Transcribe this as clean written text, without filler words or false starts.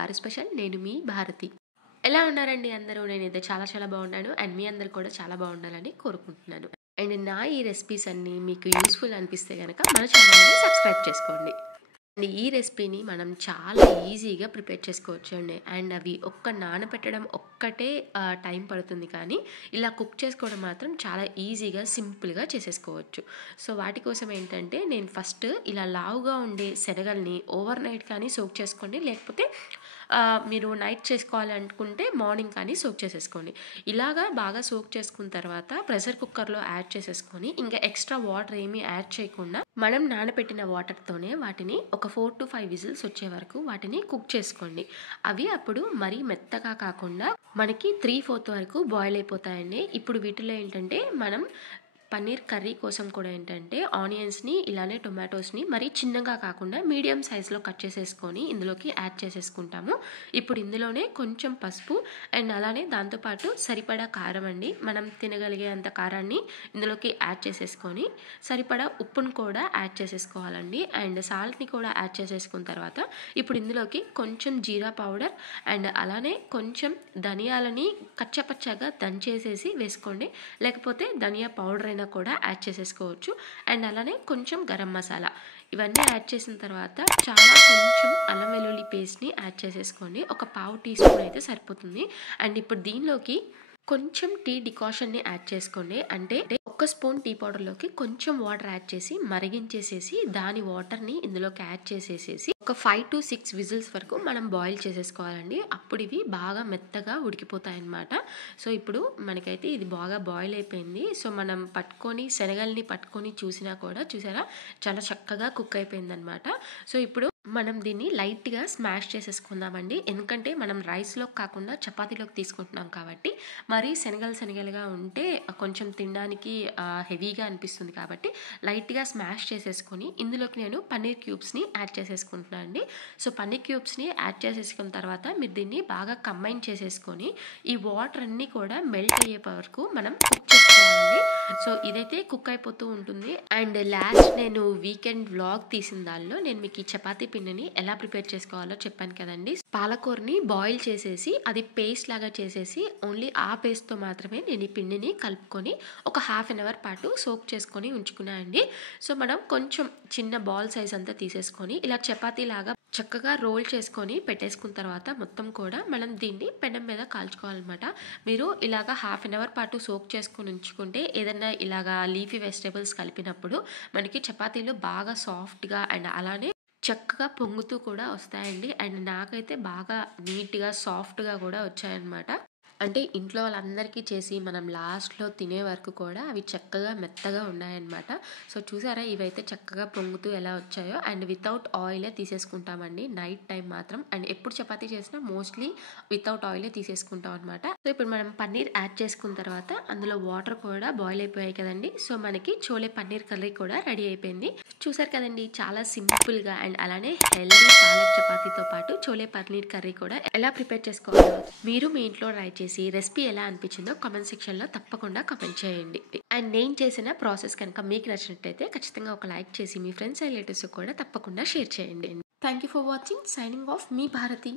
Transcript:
Bharat special. నేను మీ భారతి. ఎలా ఉన్నారండి అందరూ? నేనైతే చాలా బాగున్నాను. అండ్ మీ అందరూ కూడా చాలా బాగుండాలని కోరుకుంటున్నాను. అండ్ నా ఈ రెసిపీస్ అన్నీ మీకు యూస్ఫుల్ అనిపిస్తే గనక మన ఛానల్ని సబ్స్క్రైబ్ చేసుకోండి. అండ్ ఈ రెసిపీని మనం చాలా ఈజీగా ప్రిపేర్ చేసుకోవచ్చు అండి. అండ్ అవి నానబెట్టడం ఒక్కటే టైం పడుతుంది, కానీ ఇలా కుక్ చేసుకోవడం మాత్రం చాలా ఈజీగా సింపుల్గా చేసేసుకోవచ్చు. సో వాటి కోసం ఏంటంటే, నేను ఫస్ట్ ఇలా లావుగా ఉండే శనగల్ని ఓవర్ నైట్ కానీ సోక్ చేసుకోండి, లేకపోతే మీరు నైట్ చేసుకోవాలనుకుంటే మార్నింగ్ కానీ సోక్ చేసేసుకోండి. ఇలాగా బాగా సోక్ చేసుకున్న తర్వాత ప్రెషర్ కుక్కర్లో యాడ్ చేసేసుకొని, ఇంకా ఎక్స్ట్రా వాటర్ ఏమీ యాడ్ చేయకుండా మనం నానబెట్టిన వాటర్తోనే వాటిని ఒక 4 to 5 విజిల్స్ వచ్చే వరకు వాటిని కుక్ చేసుకోండి. అవి అప్పుడు మరీ మెత్తగా కాకుండా మనకి 3/4 వరకు బాయిల్ అయిపోతాయండి. ఇప్పుడు వీటిలో ఏంటంటే, మనం పన్నీర్ కర్రీ కోసం కూడా ఏంటంటే ఆనియన్స్ని ఇలానే టొమాటోస్ని మరీ చిన్నగా కాకుండా మీడియం సైజులో కట్ చేసేసుకొని ఇందులోకి యాడ్ చేసేసుకుంటాము. ఇప్పుడు ఇందులోనే కొంచెం పసుపు అండ్ అలానే దాంతోపాటు సరిపడా కారం అండి, మనం తినగలిగే అంత కారాన్ని ఇందులోకి యాడ్ చేసేసుకొని సరిపడా ఉప్పును కూడా యాడ్ చేసేసుకోవాలండి. అండ్ సాల్ట్ని కూడా యాడ్ చేసేసుకున్న తర్వాత ఇప్పుడు ఇందులోకి కొంచెం జీరా పౌడర్ అండ్ అలానే కొంచెం ధనియాలని కచ్చపచ్చగా దంచేసేసి వేసుకోండి, లేకపోతే ధనియా పౌడర్ అయినా కూడా యాడ్ చేసేసుకోవచ్చు. అండ్ అలానే కొంచెం గరం మసాలా, ఇవన్నీ యాడ్ చేసిన తర్వాత కొంచెం అల్లం వెల్లుల్లి పేస్ట్ని యాడ్ చేసేసుకోండి. ఒక 1/2 టీ స్పూన్ అయితే సరిపోతుంది. అండ్ ఇప్పుడు దీనిలోకి కొంచెం టీ డికాషన్ని యాడ్ చేసుకోండి. అంటే 1 స్పూన్ టీ పౌడర్లోకి కొంచెం వాటర్ యాడ్ చేసి మరిగించేసేసి దాని వాటర్ని ఇందులోకి యాడ్ చేసేసేసి ఒక 5 to 6 విజిల్స్ వరకు మనం బాయిల్ చేసేసుకోవాలండి. అప్పుడు ఇవి బాగా మెత్తగా ఉడికిపోతాయి అన్నమాట. సో ఇప్పుడు మనకైతే ఇది బాగా బాయిల్ అయిపోయింది. సో మనం శనగల్ని పట్టుకొని చూసినా కూడా చూసారా, చాలా చక్కగా కుక్ అయిపోయింది అనమాట. సో ఇప్పుడు మనం దీన్ని లైట్గా స్మాష్ చేసేసుకుందామండి. ఎందుకంటే మనం రైస్లో కాకుండా చపాతీలోకి తీసుకుంటున్నాం కాబట్టి మరీ శనగలుగా ఉంటే కొంచెం తినడానికి హెవీగా అనిపిస్తుంది, కాబట్టి లైట్గా స్మాష్ చేసేసుకొని ఇందులోకి నేను పన్నీర్ క్యూబ్స్ని యాడ్ చేసేసుకుంటున్నాను అండి. సో పన్నీర్ క్యూబ్స్ని యాడ్ చేసేసుకున్న తర్వాత మీరు దీన్ని బాగా కంబైన్ చేసేసుకొని ఈ వాటర్ అన్నీ కూడా మెల్ట్ అయ్యే వరకు మనం కుక్ చేసుకోవాలండి. సో ఇదైతే కుక్ అయిపోతూ ఉంటుంది. అండ్ లాస్ట్ నేను వీకెండ్ వ్లాగ్ తీసిన దానిలో నేను మీకు ఈ చపాతీ పిండిని ఎలా ప్రిపేర్ చేసుకోవాలో చెప్పాను కదండి. పాలకూరని బాయిల్ చేసేసి అది పేస్ట్ లాగా చేసేసి ఓన్లీ ఆ పేస్ట్తో మాత్రమే నేను ఈ పిండిని కలుపుకొని ఒక 1/2 అవర్ పాటు సోక్ చేసుకొని ఉంచుకున్నానండి. సో మనం కొంచెం చిన్న బాల్ సైజ్ అంతా తీసేసుకొని ఇలా చపాతీ లాగా చక్కగా రోల్ చేసుకొని పెట్టేసుకున్న తర్వాత మొత్తం కూడా మనం దీన్ని పెనం మీద కాల్చుకోవాలన్నమాట. మీరు ఇలాగా 1/2 అవర్ పాటు సోక్ చేసుకొని ఉంచుకుంటే ఏదైనా ఇలాగా లీఫీ వెజిటేబుల్స్ కలిపినప్పుడు మనకి చపాతీలు బాగా సాఫ్ట్గా అండ్ అలానే చక్కగా పొంగుతూ కూడా వస్తాయండి. అండ్ నాకైతే బాగా నీట్గా సాఫ్ట్గా కూడా వచ్చాయన్నమాట. అంటే ఇంట్లో వాళ్ళందరికీ చేసి మనం లాస్ట్లో తినే వరకు కూడా అవి చక్కగా మెత్తగా ఉన్నాయన్నమాట. సో చూసారా, ఇవైతే చక్కగా పొంగుతూ ఎలా వచ్చాయో. అండ్ వితౌట్ ఆయిలే తీసేసుకుంటామండి నైట్ టైం మాత్రం. అండ్ ఎప్పుడు చపాతీ చేసినా మోస్ట్లీ వితౌట్ ఆయిలే తీసేసుకుంటాం అనమాట. సో ఇప్పుడు మనం పన్నీర్ యాడ్ చేసుకున్న తర్వాత అందులో వాటర్ కూడా బాయిల్ అయిపోయాయి కదండి. సో మనకి చోలే పన్నీర్ కర్రీ కూడా రెడీ అయిపోయింది. చూసారు కదండి, చాలా సింపుల్గా అండ్ అలానే హెల్దీ పాలక్ చపాతీతో పాటు చోలే పన్నీర్ కర్రీ కూడా ఎలా ప్రిపేర్ చేసుకోవాలో మీరు మీ ఇంట్లో ట్రై చేసి రెసిపీ ఎలా అనిపించిందో కామెంట్ సెక్షన్లో తప్పకుండా కామెంట్ చేయండి. అండ్ నేను చేసిన ప్రాసెస్ కనుక మీకు నచ్చినట్లయితే ఖచ్చితంగా ఒక లైక్ చేసి మీ ఫ్రెండ్స్ అండ్ రిలేటివ్స్ కూడా తప్పకుండా షేర్ చేయండి. Thank you for watching. Signing off మీ భారతి.